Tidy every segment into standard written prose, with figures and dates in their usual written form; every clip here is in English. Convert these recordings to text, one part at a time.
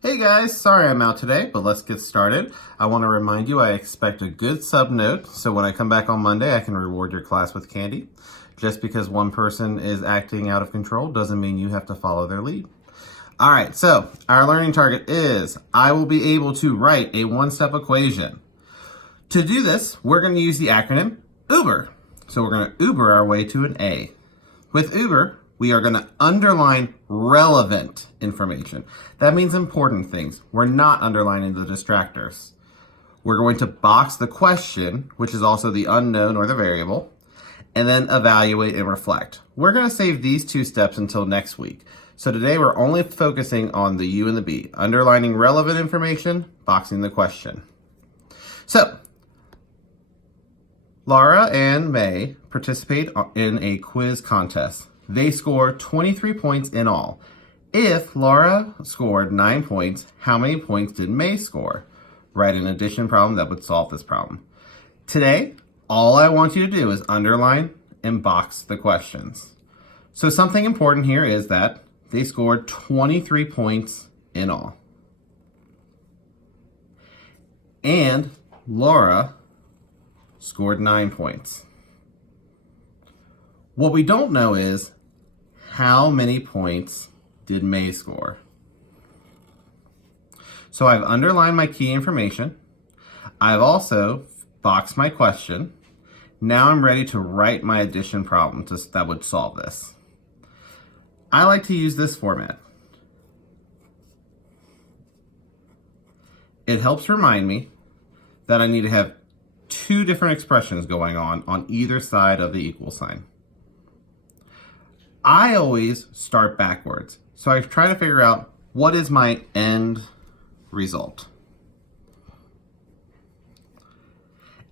Hey guys, sorry I'm out today, but let's get started. I want to remind you I expect a good sub note, so when I come back on Monday, I can reward your class with candy. Just because one person is acting out of control doesn't mean you have to follow their lead. All right, so our learning target is I will be able to write a one-step equation. To do this, we're going to use the acronym UBER. So we're going to Uber our way to an A. With Uber, we are going to underline relevant information. That means important things. We're not underlining the distractors. We're going to box the question, which is also the unknown or the variable, and then evaluate and reflect. We're going to save these two steps until next week. So today we're only focusing on the U and the B, underlining relevant information, boxing the question. So, Laura and May participate in a quiz contest. They score 23 points in all. If Laura scored 9 points, how many points did May score? Write an addition problem that would solve this problem. Today, all I want you to do is underline and box the questions. So something important here is that they scored 23 points in all. And Laura scored 9 points. What we don't know is how many points did May score? So I've underlined my key information. I've also boxed my question. Now I'm ready to write my addition problem that would solve this. I like to use this format. It helps remind me that I need to have two different expressions going on either side of the equal sign. I always start backwards. So I try to figure out what is my end result.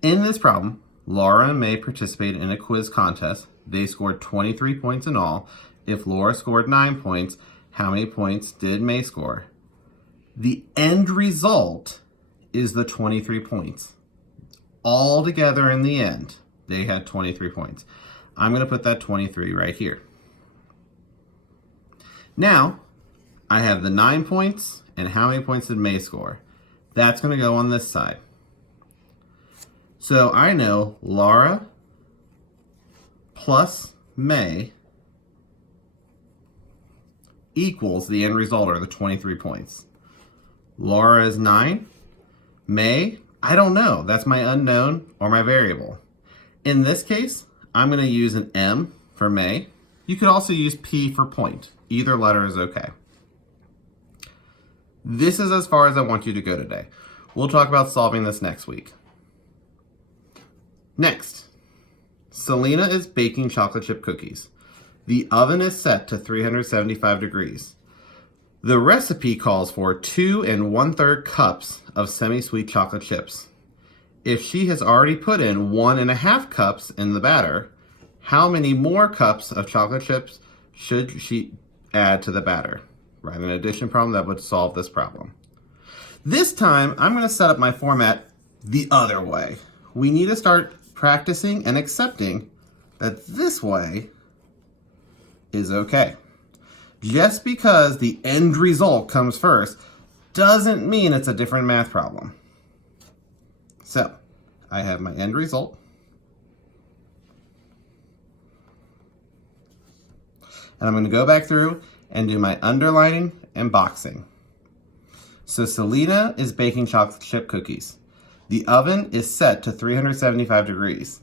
In this problem, Laura and May participated in a quiz contest. They scored 23 points in all. If Laura scored 9 points, how many points did May score? The end result is the 23 points. All together in the end, they had 23 points. I'm going to put that 23 right here. Now, I have the 9 points, and how many points did May score? That's going to go on this side. So I know Laura plus May equals the end result, or the 23 points. Laura is 9. May, I don't know. That's my unknown or my variable. In this case, I'm going to use an M for May. You could also use P for point. Either letter is okay. This is as far as I want you to go today. We'll talk about solving this next week. Next, Selena is baking chocolate chip cookies. The oven is set to 375 degrees. The recipe calls for 2 1/3 cups of semi-sweet chocolate chips. If she has already put in 1 1/2 cups in the batter, how many more cups of chocolate chips should she add to the batter? Write an addition problem that would solve this problem. This time, I'm going to set up my format the other way. We need to start practicing and accepting that this way is okay. Just because the end result comes first doesn't mean it's a different math problem. So, I have my end result. And I'm going to go back through and do my underlining and boxing. So Selena is baking chocolate chip cookies. The oven is set to 375 degrees.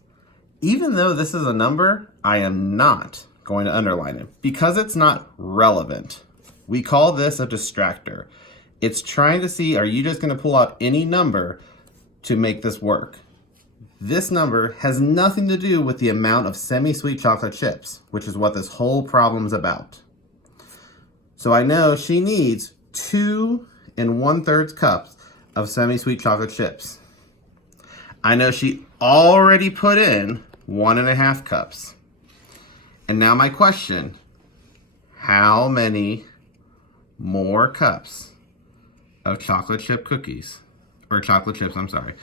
Even though this is a number, I am not going to underline it because it's not relevant. We call this a distractor. It's trying to see, are you just going to pull out any number to make this work? This number has nothing to do with the amount of semi-sweet chocolate chips, which is what this whole problem's about. So I know she needs 2 1/3 cups of semi-sweet chocolate chips. I know she already put in 1 1/2 cups. And now my question, how many more cups of chocolate chip cookies, or chocolate chips, I'm sorry,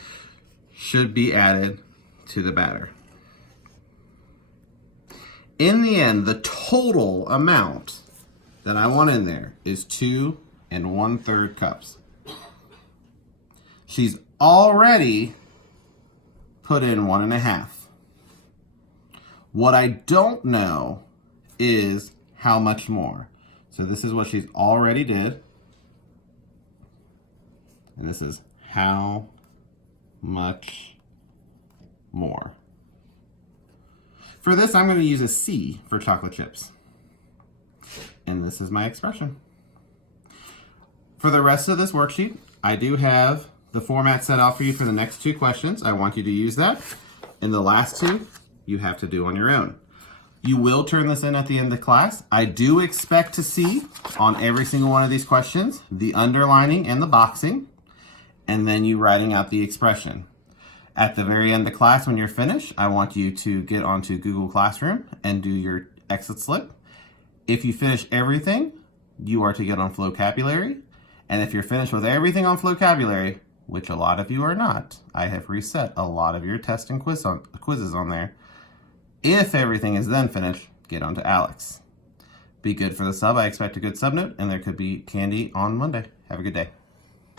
should be added to the batter? In the end, the total amount that I want in there is 2 and 1/3 cups. She's already put in 1.5. What I don't know is how much more. So this is what she's already did. And this is how much more. For this, I'm going to use a C for chocolate chips. And this is my expression. For the rest of this worksheet, I do have the format set out for you for the next 2 questions. I want you to use that. In the last 2, you have to do on your own. You will turn this in at the end of the class. I do expect to see on every single one of these questions the underlining and the boxing, and then you writing out the expression. At the very end of the class, when you're finished, I want you to get onto Google Classroom and do your exit slip. If you finish everything, you are to get on Flocabulary. And if you're finished with everything on Flocabulary, which a lot of you are not, I have reset a lot of your test and quizzes on there. If everything is then finished, get onto Alex. Be good for the sub. I expect a good sub note, and there could be candy on Monday. Have a good day.